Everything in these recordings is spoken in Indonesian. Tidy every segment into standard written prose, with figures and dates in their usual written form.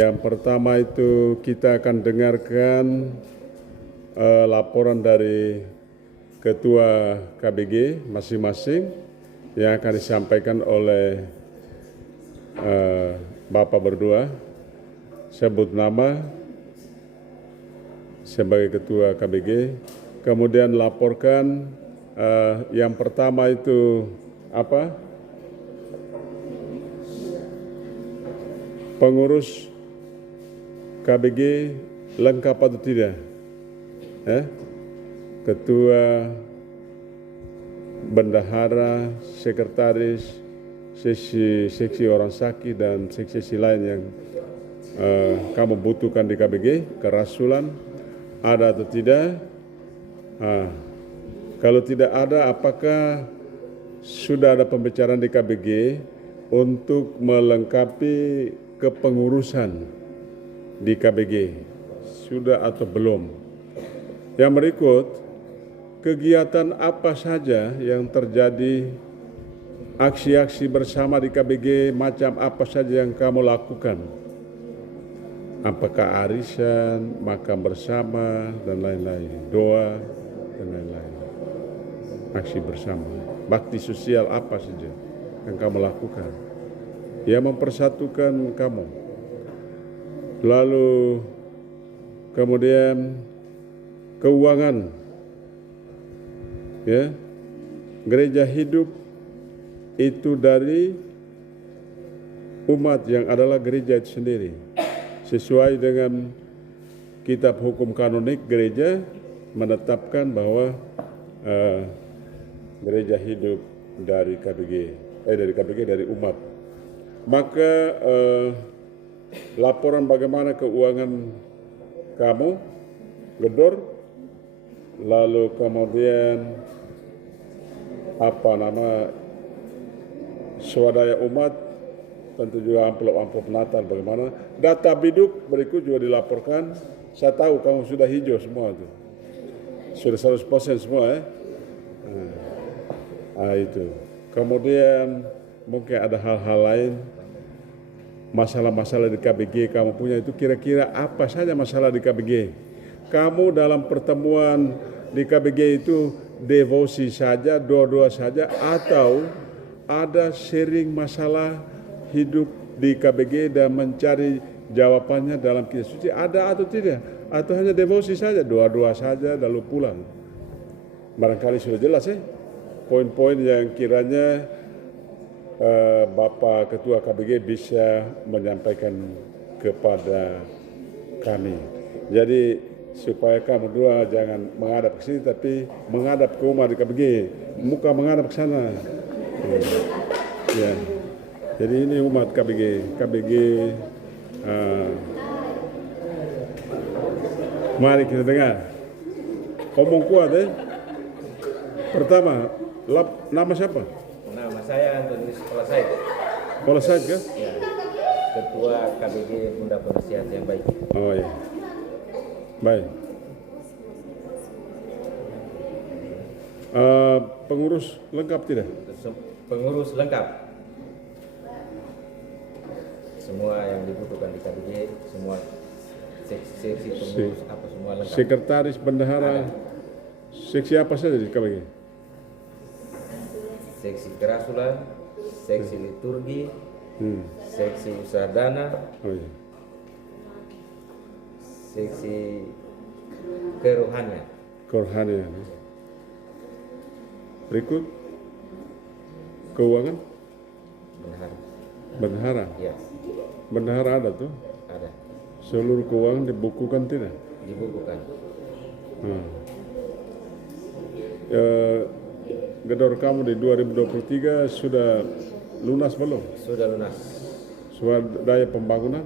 Yang pertama itu kita akan dengarkan laporan dari Ketua KBG masing-masing yang akan disampaikan oleh Bapak berdua. Sebut nama sebagai Ketua KBG, kemudian laporkan yang pertama itu apa? Pengurus KBG lengkap atau tidak? Ketua, bendahara, sekretaris, seksi orang sakit dan seksi lain yang kamu butuhkan di KBG, kerasulan, ada atau tidak? Kalau tidak ada, apakah sudah ada pembicaraan di KBG untuk melengkapi kepengurusan di KBG? Sudah atau belum? Yang berikut, kegiatan apa saja yang terjadi, aksi-aksi bersama di KBG, macam apa saja yang kamu lakukan? Apakah arisan, makan bersama, dan lain-lain, doa, dan lain-lain. Aksi bersama, bakti sosial apa saja yang kamu lakukan, yang mempersatukan kamu. Lalu kemudian keuangan, ya, gereja hidup itu dari umat yang adalah gereja itu sendiri. Sesuai dengan kitab hukum kanonik, gereja menetapkan bahwa gereja hidup dari KBG, dari umat. Maka laporan bagaimana keuangan kamu, gedor, lalu kemudian swadaya umat, tentu juga amplop Natal bagaimana. Data biduk berikut juga dilaporkan. Saya tahu kamu sudah hijau semua itu. Sudah 100% semua ya. Itu. Kemudian mungkin ada hal-hal lain, masalah-masalah di KBG kamu punya itu, kira-kira apa saja masalah di KBG? Kamu dalam pertemuan di KBG itu devosi saja, doa-doa saja, atau ada sharing masalah hidup di KBG dan mencari jawabannya dalam kitab suci, ada atau tidak? Atau hanya devosi saja, doa-doa saja lalu pulang? Barangkali sudah jelas ya poin-poin yang kiranya Bapak Ketua KBG bisa menyampaikan kepada kami. Jadi supaya kamu berdua jangan menghadap ke sini tapi menghadap ke umat di KBG, muka menghadap ke sana. Ya. Jadi ini umat KBG. Mari kita dengar. Omong kuat ya. Pertama, nama siapa? Nama saya Antonius Polasait. Polasait kan? Ya. Ketua KBG Bunda Penasihat yang baik. Oh ya. Baik. Pengurus lengkap tidak? Pengurus lengkap. Semua yang dibutuhkan di KBG, semua seksi pengurus apa semua lengkap. Sekretaris, bendahara, seksi apa saja di KBG? Seksi kerasulan, seksi liturgi, seksi usaha dana, seksi kerohanian. Berikut keuangan. Bendahara. Ya. Bendahara ada tuh? Ada. Seluruh keuangan dibukukan tidak? Dibukukan. Gedor kamu di 2023 sudah lunas belum? Sudah lunas. Swadaya pembangunan?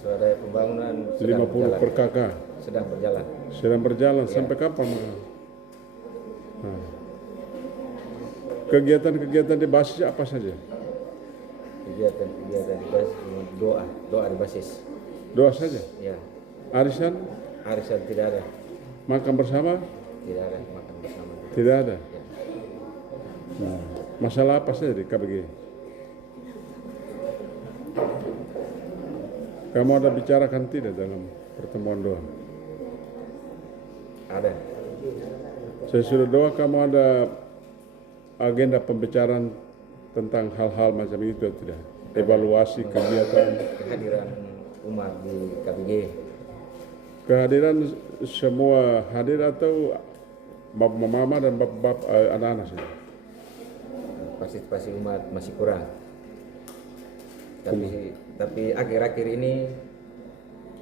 Swadaya pembangunan 50 per KK. Sedang berjalan ya. Sampai kapan? Kegiatan-kegiatan di basis apa saja? Kegiatan di basis doa di basis. Doa saja? Ya. Arisan? Arisan tidak ada. Makan bersama? Tidak ada makan bersama. Tidak ada. Ya. Masalah apa saja di KBG? Kamu ada bicarakan tidak dalam pertemuan doa? Ada. Sesudah doa kamu ada agenda pembicaraan tentang hal-hal macam itu atau tidak? Evaluasi kegiatan. Kehadiran umat di KBG. Kehadiran semua hadir atau mama dan bapak anak-anak saja? Partisipasi umat masih kurang. Tapi akhir-akhir ini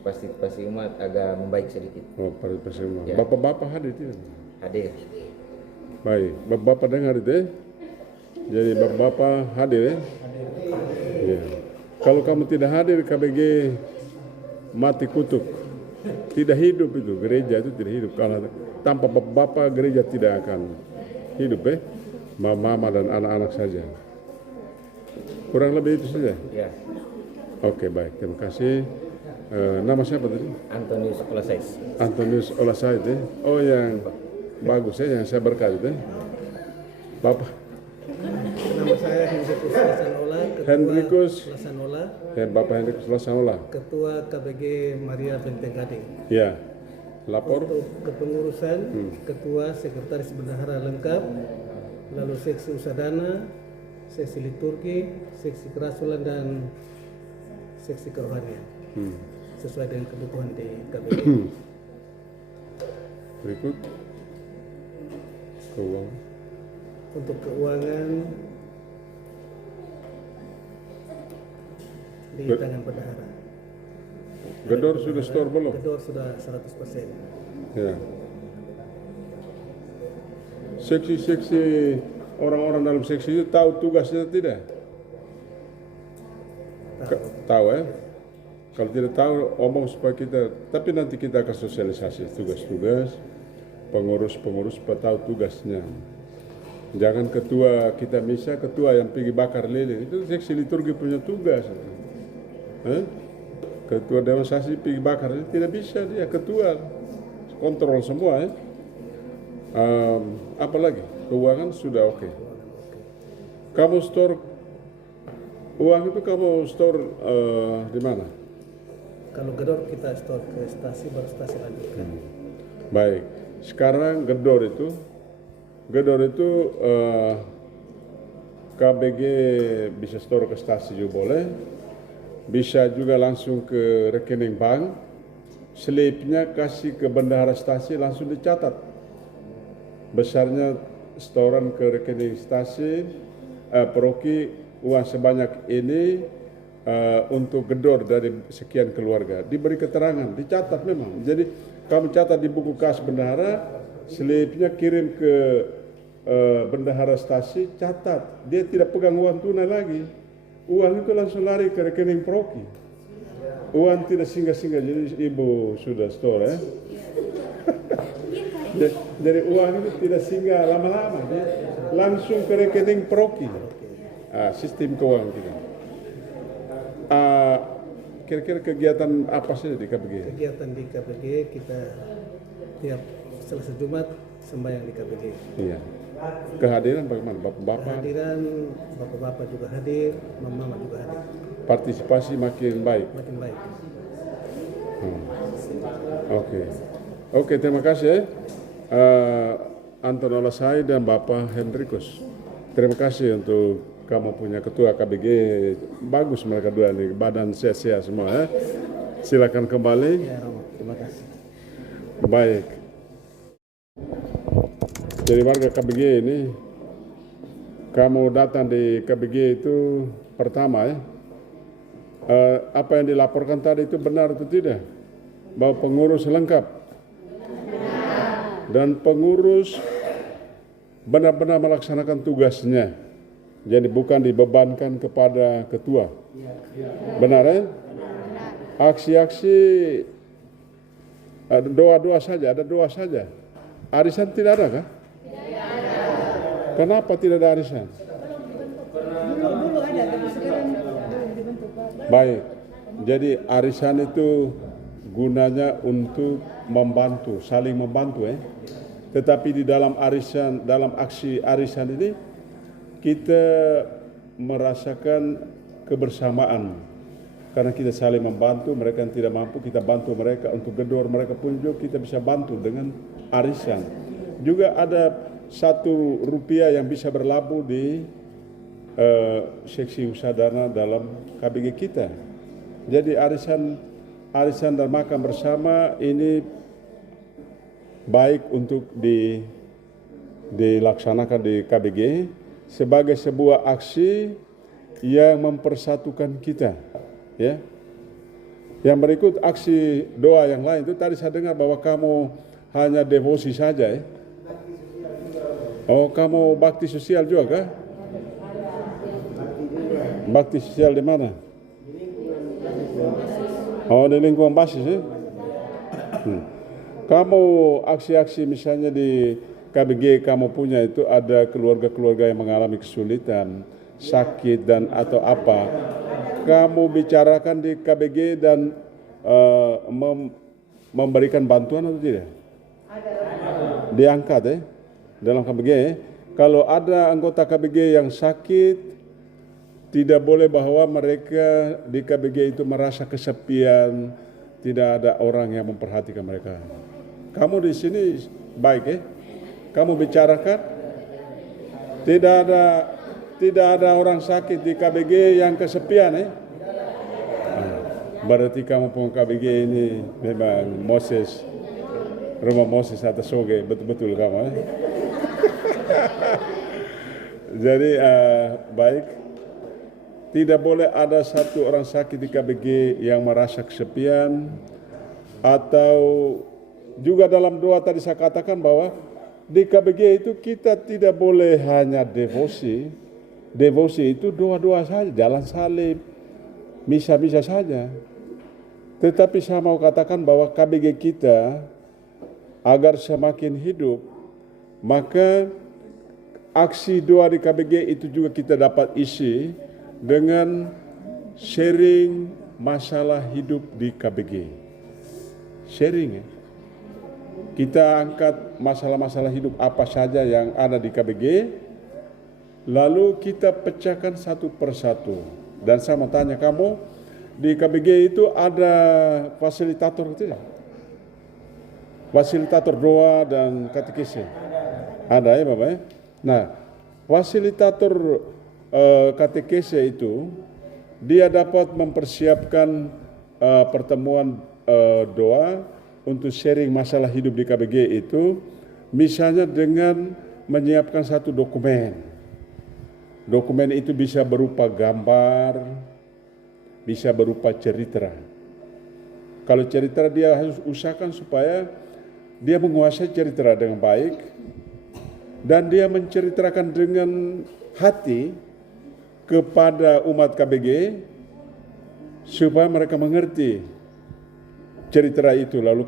partisipasi umat agak membaik sedikit. Oh, partisipasi umat. Ya. Bapak-bapak hadir tidak? Hadir. Baik, bapak-bapak dengar itu ya? Jadi bapak-bapak hadir ya? Ya. Kalau kamu tidak hadir KBG mati kutuk. Tidak hidup itu, gereja itu tidak hidup. Karena tanpa bapak-bapak gereja tidak akan hidup ya? Mama dan anak-anak saja. Kurang lebih itu saja? Ya. Oke, baik, terima kasih. Nama siapa tadi? Antonius Olasais. Antonius Olasait ya? Oh, yang bagus ya, yang saya berkat itu ya? Bapak? Nama saya Hendrikus Lasanola, Hendrikus Lasanola, Bapak Hendrikus Lasanola. Ketua KBG Maria Benteng Gading. Ya, lapor. Untuk kepengurusan, Ketua Sekretaris Bendahara lengkap, lalu seksi usadana, seksi liturgi, seksi kerasulan dan seksi kerohanian. Sesuai dengan kebutuhan di KBG. Berikut keuangan. Untuk keuangan di tangan bendahara. Gedor sudah store belum? Gedor sudah 100%. Ya. Seksi-seksi orang-orang dalam seksi itu tahu tugasnya tidak? Tahu ya? Kalau tidak tahu omong supaya kita, tapi nanti kita akan sosialisasi tugas-tugas pengurus-pengurus supaya tahu tugasnya. Jangan ketua kita misa, ketua yang pergi bakar lilin, itu seksi liturgi punya tugas. Ketua demonstrasi pergi bakar, tidak bisa dia, ketua kontrol semua ya. Apalagi keuangan sudah oke. Kamu store uang itu kamu store di mana? Kalau gedor kita store ke stasi, baru stasi lanjutkan. Baik, sekarang gedor itu KBG bisa store ke stasi juga boleh, bisa juga langsung ke rekening bank, slipnya kasih ke bendahara stasi langsung dicatat besarnya setoran ke rekening stasi paroki uang sebanyak ini untuk gedor dari sekian keluarga, diberi keterangan, dicatat memang. Jadi kamu catat di buku kas bendahara, slipnya kirim ke bendahara stasi, catat. Dia tidak pegang uang tunai lagi. Uang itu langsung lari ke rekening paroki. Uang tidak singgah-singgah, jadi ibu sudah store ya. Jadi uang itu tidak singgah lama-lama, langsung ke rekening paroki. Sistem keuangan kita. Kira-kira kegiatan apa saja di KBG? Kegiatan di KBG kita tiap Selasa Jumat sembahyang di KBG. Iya. Kehadiran bagaimana? Bapak-bapak? Kehadiran bapak-bapak juga hadir, mama juga hadir. Partisipasi makin baik. Makin baik. Oke, terima kasih. Anton Olasai dan Bapak Hendrikus. Terima kasih untuk kamu punya ketua KBG. Bagus mereka dua nih, badan sehat-sehat semua ya. Silakan kembali. Ya, Romo. Terima kasih. Baik. Jadi warga KBG ini, kamu datang di KBG itu pertama ya. Apa yang dilaporkan tadi itu benar atau tidak? Bahwa pengurus lengkap dan pengurus benar-benar melaksanakan tugasnya. Jadi bukan dibebankan kepada ketua. Benar ya? Aksi-aksi doa-doa saja, ada doa saja. Arisan tidak ada kah? Kenapa tidak ada arisan? Dulu ada, tapi sekarang belum dibentuk. Baik, jadi arisan itu gunanya untuk membantu, saling membantu ya. Tetapi di dalam arisan, dalam aksi arisan ini kita merasakan kebersamaan. karena kita saling membantu. Mereka yang tidak mampu kita bantu mereka, untuk gedor mereka pun juga kita bisa bantu dengan arisan. Juga ada Rp1 yang bisa berlabuh di seksi usaha dana dalam KBG kita. Jadi arisan dan makan bersama ini baik untuk dilaksanakan di KBG sebagai sebuah aksi yang mempersatukan kita, ya. Yang berikut aksi doa yang lain itu tadi saya dengar bahwa kamu hanya devosi saja, ya. Oh, kamu bakti sosial juga kah? Bakti sosial di mana? Oh, di lingkungan basis, ya. Kamu aksi-aksi misalnya di KBG kamu punya itu ada keluarga-keluarga yang mengalami kesulitan, sakit dan atau apa. Kamu bicarakan di KBG dan memberikan bantuan atau tidak? Diangkat, ya, dalam KBG. Ya. Kalau ada anggota KBG yang sakit, tidak boleh bahwa mereka di KBG itu merasa kesepian, tidak ada orang yang memperhatikan mereka. Kamu di sini baik, ya. Kamu bicarakan, tidak ada orang sakit di KBG yang kesepian, ya. Berarti kamu pun KBG ini memang Moses, rumah Moses atas soge, betul-betul kamu, ya. Jadi baik, tidak boleh ada satu orang sakit di KBG yang merasa kesepian. Atau juga dalam doa tadi saya katakan bahwa di KBG itu kita tidak boleh hanya devosi. Devosi itu doa-doa saja, jalan salib, misa-misa saja. Tetapi saya mau katakan bahwa KBG kita agar semakin hidup, maka aksi doa di KBG itu juga kita dapat isi dengan sharing masalah hidup di KBG. Sharing, ya. Kita angkat masalah-masalah hidup apa saja yang ada di KBG, lalu kita pecahkan satu persatu. Dan saya mau tanya kamu, di KBG itu ada fasilitator tidak? Fasilitator doa dan katekese. Ada, ya Bapak, ya? Nah, fasilitator katekese itu dia dapat mempersiapkan pertemuan doa untuk sharing masalah hidup di KBG itu, misalnya dengan menyiapkan satu dokumen. Dokumen itu bisa berupa gambar, bisa berupa cerita. Kalau cerita dia harus usahakan supaya dia menguasai cerita dengan baik dan dia menceritakan dengan hati kepada umat KBG supaya mereka mengerti cerita itu. Lalu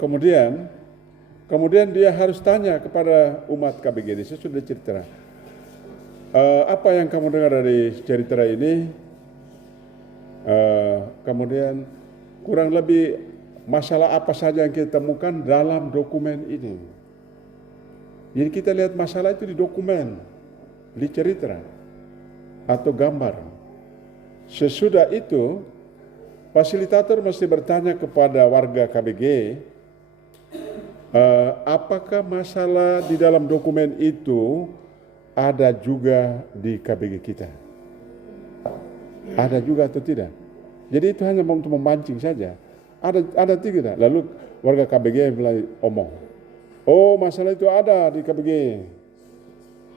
kemudian dia harus tanya kepada umat KBG, saya sudah cerita. Apa yang kamu dengar dari cerita ini? Kemudian kurang lebih masalah apa saja yang kita temukan dalam dokumen ini. Jadi kita lihat masalah itu di dokumen, di cerita atau gambar. Sesudah itu fasilitator mesti bertanya kepada warga KBG, apakah masalah di dalam dokumen itu ada juga di KBG kita? Ada juga atau tidak? Jadi itu hanya untuk memancing saja. Ada tidak? Lalu warga KBG mulai omong, oh masalah itu ada di KBG.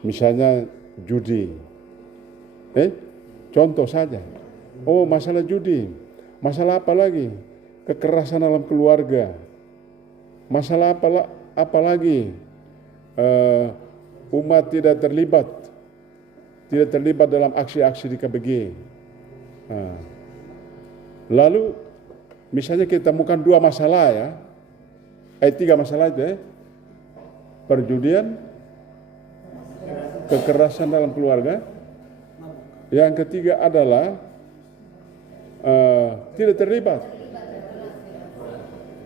Misalnya judi. Contoh saja. Oh masalah judi. Masalah apa lagi? Kekerasan dalam keluarga. Masalah apa lagi? Umat tidak terlibat dalam aksi-aksi di KBG. Lalu misalnya kita temukan 2 masalah, ya. 3 masalah itu, ya. Perjudian, kekerasan dalam keluarga. Yang ketiga adalah tidak terlibat,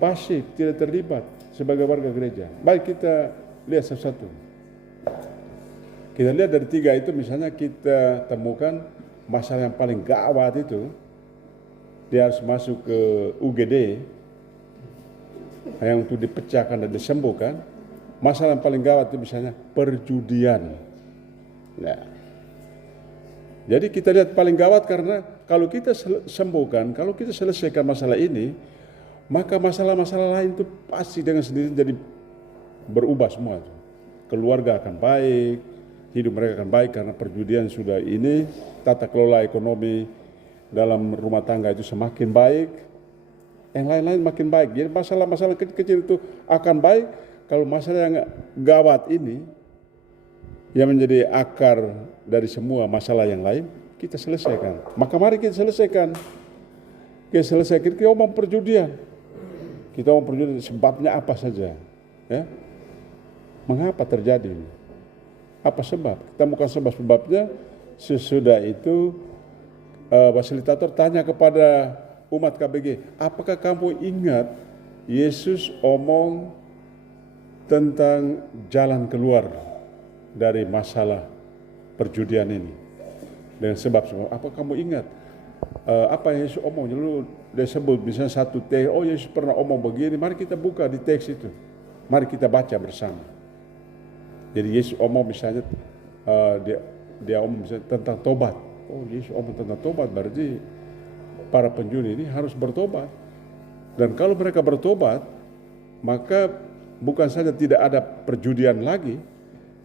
pasif, tidak terlibat sebagai warga gereja. Baik, kita lihat satu-satu. Kita lihat dari 3 itu, misalnya kita temukan masalah yang paling gawat itu dia harus masuk ke UGD yang untuk dipecahkan dan disembuhkan. Masalah yang paling gawat itu misalnya perjudian. Nah, jadi kita lihat paling gawat karena kalau kita sembuhkan, kalau kita selesaikan masalah ini, maka masalah-masalah lain itu pasti dengan sendiri jadi berubah semua. Keluarga akan baik, hidup mereka akan baik karena perjudian sudah ini, tata kelola ekonomi dalam rumah tangga itu semakin baik, yang lain-lain makin baik. Jadi masalah-masalah kecil-kecil itu akan baik. Kalau masalah yang gawat ini, yang menjadi akar dari semua masalah yang lain, kita selesaikan. Maka mari kita selesaikan. Kita selesaikan, kita omong perjudian. Kita omong perjudian, sebabnya apa saja. Ya? Mengapa terjadi ini? Apa sebab? Kita bukan sebab-sebabnya. Sesudah itu fasilitator tanya kepada umat KBG, apakah kamu ingat Yesus omong tentang jalan keluar dari masalah perjudian ini? Dengan sebab-sebab, apa kamu ingat apa yang Yesus omong? Lalu dia sebut misalnya satu teks, oh Yesus pernah omong begini, mari kita buka di teks itu, mari kita baca bersama. Jadi Yesus omong misalnya dia omong misalnya tentang tobat. Oh Yesus omong tentang tobat, berarti para penjudi ini harus bertobat. Dan kalau mereka bertobat, maka bukan saja tidak ada perjudian lagi,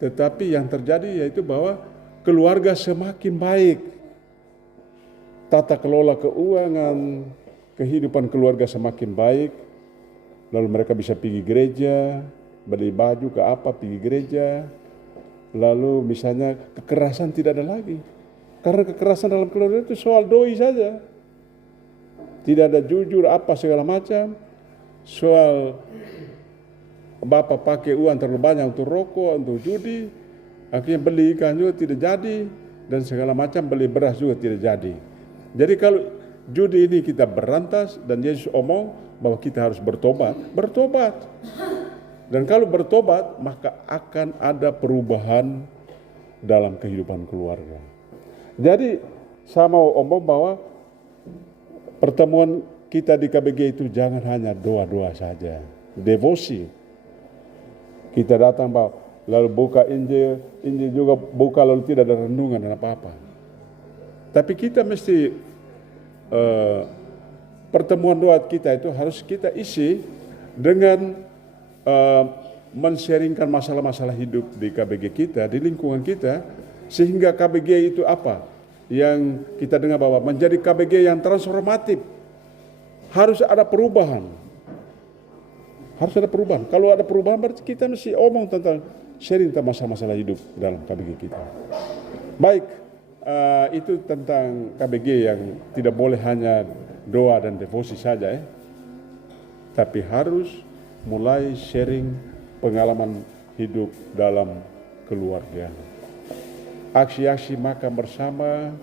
tetapi yang terjadi yaitu bahwa keluarga semakin baik. Tata kelola keuangan, kehidupan keluarga semakin baik. Lalu mereka bisa pergi gereja, beli baju ke apa, pergi gereja. Lalu misalnya kekerasan tidak ada lagi. Karena kekerasan dalam keluarga itu soal doi saja. Tidak ada jujur apa segala macam. Soal bapak pakai uang terlalu banyak untuk rokok, untuk judi. Akhirnya beli ikan juga tidak jadi. Dan segala macam, beli beras juga tidak jadi. Jadi kalau judi ini kita berantas dan Yesus omong bahwa kita harus bertobat. Dan kalau bertobat, maka akan ada perubahan dalam kehidupan keluarga. Jadi saya mau omong bahwa pertemuan kita di KBG itu jangan hanya doa-doa saja, devosi. Kita datang bahwa lalu buka Injil juga buka lalu tidak ada renungan dan apa-apa. Tapi kita mesti pertemuan doa kita itu harus kita isi dengan men-sharingkan masalah-masalah hidup di KBG kita, di lingkungan kita, sehingga KBG itu apa? Yang kita dengar bahwa menjadi KBG yang transformatif. Harus ada perubahan. Harus ada perubahan. Kalau ada perubahan berarti kita mesti omong tentang sharing tentang masalah-masalah hidup dalam KBG kita. Baik, itu tentang KBG yang tidak boleh hanya doa dan devosi saja, tapi harus mulai sharing pengalaman hidup dalam keluarga. Aksi-aksi makan bersama,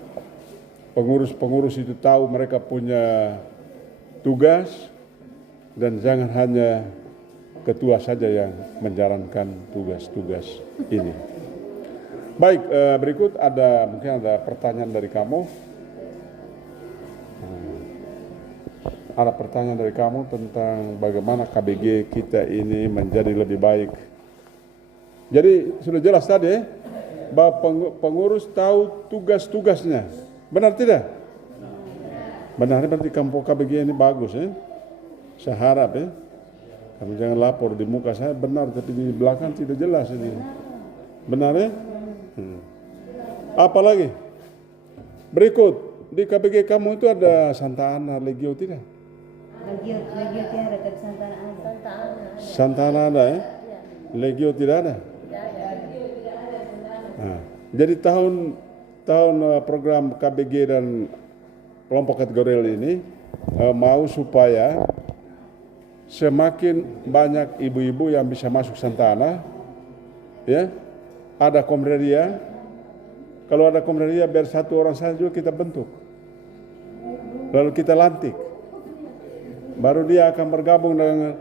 pengurus-pengurus itu tahu mereka punya tugas dan jangan hanya ketua saja yang menjalankan tugas-tugas ini. Baik, berikut mungkin ada pertanyaan dari kamu. Ada pertanyaan dari kamu tentang bagaimana KBG kita ini menjadi lebih baik. Jadi sudah jelas tadi bahwa pengurus tahu tugas-tugasnya. Benar tidak? Benar, berarti kampung KBG ini bagus ya. Saya harap ya. Kamu jangan lapor di muka saya benar, tapi di belakang tidak jelas ini. Benar ya? Apa lagi? Berikut, di KBG kamu itu ada Santa Ana Legio tidak? Legio tiada, tapi Santa Ana ada. Santa Ana ada ya? Legio tidak ada? Nah, jadi tahun program KBG dan kelompok kategorial ini mau supaya semakin banyak ibu-ibu yang bisa masuk Santa Ana, ya, ada komreria. Kalau ada komreria biar satu orang saja juga kita bentuk, lalu kita lantik, baru dia akan bergabung dengan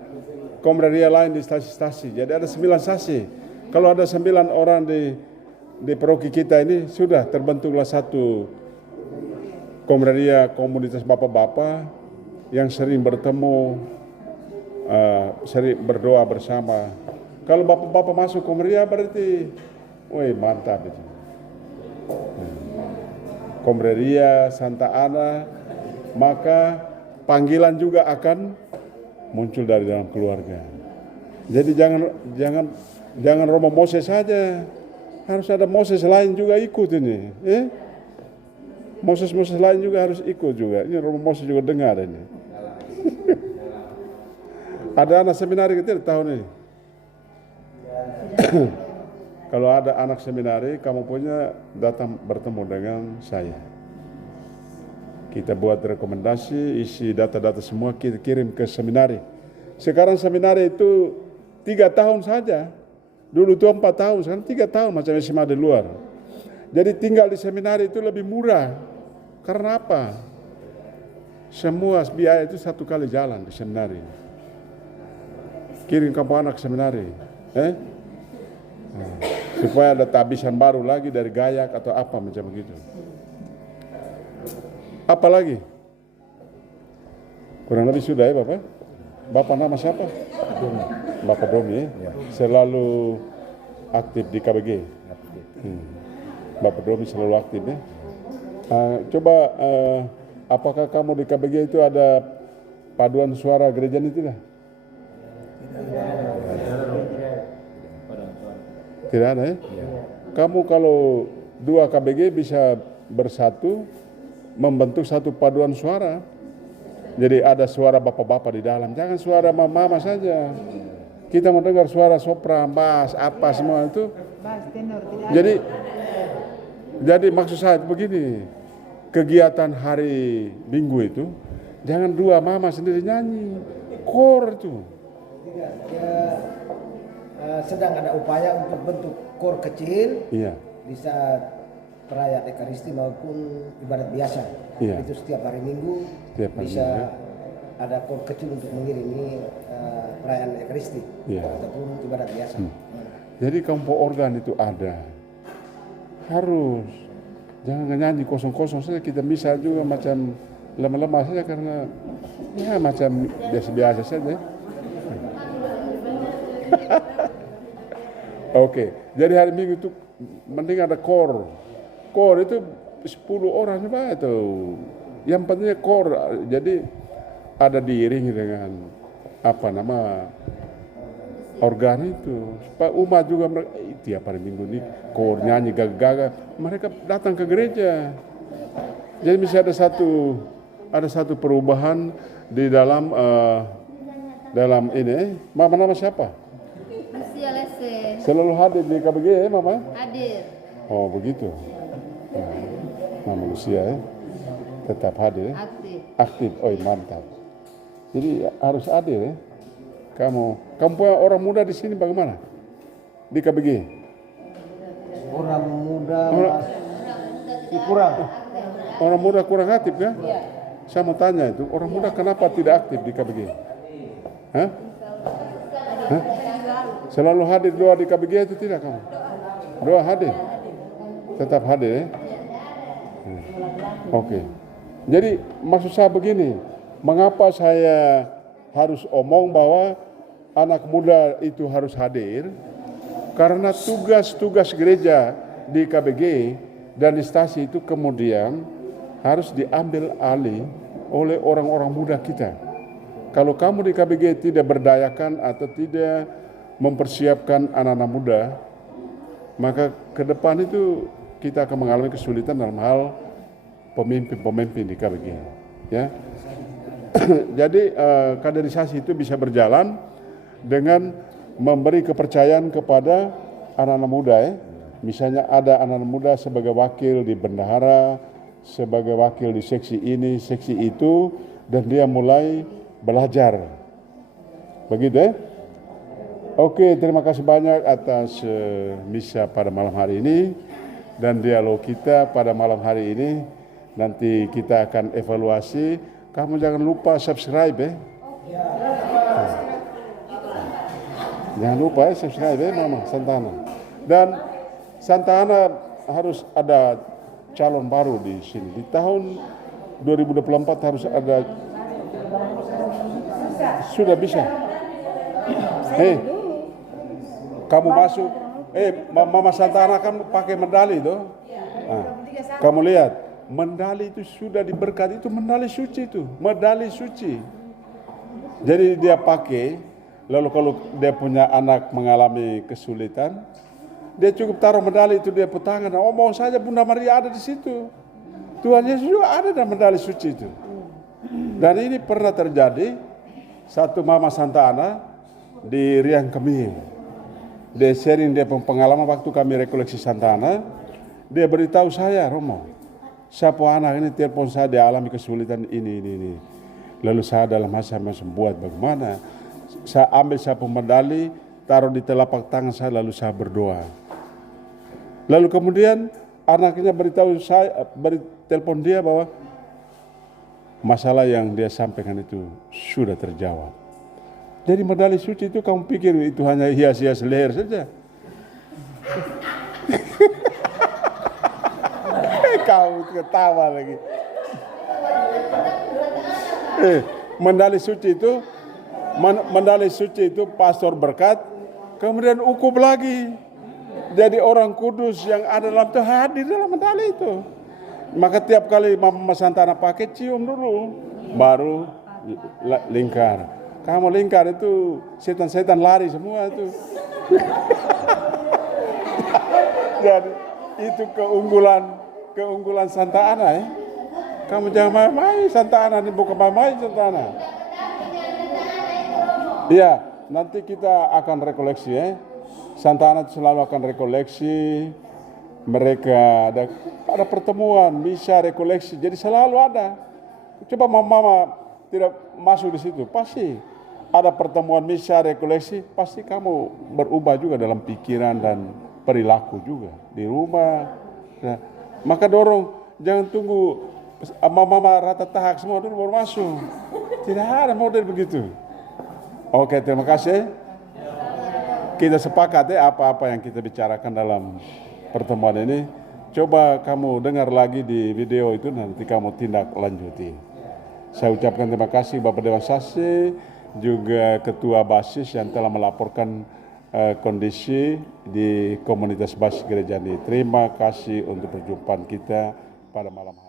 komreria lain di stasi-stasi. Jadi ada 9 stasi. Kalau ada 9 orang di paroki kita ini sudah terbentuklah satu Komreria komunitas bapak-bapak yang sering bertemu, sering berdoa bersama. Kalau bapak-bapak masuk Komreria berarti, woi mantap itu. Komreria Santa Ana, maka panggilan juga akan muncul dari dalam keluarga. Jadi jangan Romo Moses saja, harus ada Moses lain juga ikut ini. Moses lain juga harus ikut juga. Ini Romo Moses juga dengar ini. Ada anak seminari kecil tahun ini. Kalau ada anak seminari, kamu punya datang bertemu dengan saya. Kita buat rekomendasi, isi data-data semua kita kirim ke seminari. Sekarang seminari itu 3 tahun saja. Dulu itu 4 tahun, sekarang 3 tahun macam SMA di luar. Jadi tinggal di seminari itu lebih murah. Karena apa? Semua biaya itu 1 kali jalan di seminari. Kirim kamu anak seminari. Supaya ada tabisan baru lagi dari Gayak atau apa macam begitu. Apa lagi? Kurang lebih sudah ya Bapak? Bapak nama siapa? Bapak Domi ya? Selalu aktif di KBG. Bapak Domi selalu aktif ya. Coba apakah kamu di KBG itu ada paduan suara gereja ini tidak? Tidak ada ya? Kamu kalau 2 KBG bisa bersatu membentuk satu paduan suara. Jadi ada suara bapak-bapak di dalam, jangan suara mama saja. Kita mendengar suara sopran, bass, apa semua itu. Jadi maksud saya begini, kegiatan hari Minggu itu jangan 2 mama sendiri nyanyi, kor itu. Sedang ada upaya untuk bentuk kor kecil di saat perayaan Ekaristi maupun ibadat biasa. Itu setiap hari Minggu bisa ada kor kecil untuk mengiringi perayaan Ekaristi ataupun ibadat biasa. Jadi kelompok organ itu ada, harus jangan nyanyi kosong-kosong saja. Kita bisa juga macam lemah-lemah saja karena ya macam biasa-biasa saja. Oke, jadi hari Minggu itu mending ada kor. Kor itu 10 orang coba itu. Yang pentingnya kor. Jadi ada diiringi dengan organ itu. Supaya umat juga tiap hari Minggu ini kor nyanyi gagah-gagah. Mereka datang ke gereja. Jadi bisa ada satu perubahan di dalam ini. Mama nama siapa? Selalu hadir di KBG ya Mama? Hadir. Oh begitu. Mama Lucia ya? Tetap hadir ya? Aktif. Oh mantap. Jadi harus hadir ya. Kamu punya orang muda di sini bagaimana? Di KBG? Orang muda kurang. Orang muda kurang aktif kan? Saya mau tanya itu, orang muda kenapa tidak aktif di KBG? Hah? Selalu hadir doa di KBG itu tidak kamu? Doa hadir? Tetap hadir ya? Oke. Jadi maksud saya begini, mengapa saya harus omong bahwa anak muda itu harus hadir? Karena tugas-tugas gereja di KBG dan di stasi itu kemudian harus diambil alih oleh orang-orang muda kita. Kalau kamu di KBG tidak berdayakan atau tidak mempersiapkan anak-anak muda, maka ke depan itu kita akan mengalami kesulitan dalam hal pemimpin-pemimpin di KBG. Ya. Jadi kaderisasi itu bisa berjalan dengan memberi kepercayaan kepada anak-anak muda. Ya. Misalnya ada anak-anak muda sebagai wakil di bendahara, sebagai wakil di seksi ini, seksi itu, dan dia mulai belajar. Begitu ya? Oke, terima kasih banyak atas misa pada malam hari ini dan dialog kita pada malam hari ini. Nanti kita akan evaluasi. Kamu jangan lupa subscribe ya. Jangan lupa ya subscribe ya Mama Santana. Dan Santana harus ada calon baru di sini. Di tahun 2024 harus ada. Sudah bisa. Kamu masuk. Mama Santana kan pakai medali itu. Nah, kamu lihat, medali itu sudah diberkati, itu medali suci itu, medali suci. Jadi dia pakai, lalu kalau dia punya anak mengalami kesulitan, dia cukup taruh medali itu dia petangan. Oh, mau saja Bunda Maria ada di situ. Tuhan Yesus juga ada dalam medali suci itu. Dan ini pernah terjadi, satu Mama Santa Ana di Riang Kemil. Dia sharing dia pengalaman waktu kami rekoleksi Santa Ana. Dia beritahu saya, Romo, siapa anak ini telepon saya, dia alami kesulitan ini. Lalu saya dalam hati saya buat bagaimana. Saya ambil satu medali, taruh di telapak tangan saya, lalu saya berdoa. Lalu kemudian anaknya beritahu saya, telepon dia bahwa masalah yang dia sampaikan itu sudah terjawab. Jadi medali suci itu kamu pikir itu hanya hias-hias leher saja? Kau ketawa lagi. Medali suci itu pastor berkat, kemudian ukub lagi. Jadi orang kudus yang ada dalam itu hadir dalam medali itu. Maka tiap kali Mama Santana pakai, cium dulu, baru lingkar. Kamu lingkar itu setan-setan lari semua itu. Jadi itu keunggulan Santa Ana ya. Kamu jangan main-main Santa Ana, ini bukan main-main Santa Ana. Iya, nanti kita akan rekoleksi ya. Santa Ana selalu akan rekoleksi. Mereka ada pertemuan, bisa rekoleksi. Jadi selalu ada. Coba mama tidak masuk di situ, pasti ada pertemuan misa rekoleksi, pasti kamu berubah juga dalam pikiran dan perilaku juga di rumah. Nah, maka dorong, jangan tunggu mama rata tahak semua dulu baru masuk. Tidak ada model begitu. Oke, terima kasih. Kita sepakat ya apa-apa yang kita bicarakan dalam pertemuan ini. Coba kamu dengar lagi di video itu, nanti kamu tindak lanjuti. Saya ucapkan terima kasih Bapak Dewan Saksi, juga Ketua Basis yang telah melaporkan kondisi di komunitas Basis Gereja ini. Terima kasih untuk perjumpaan kita pada malam hari.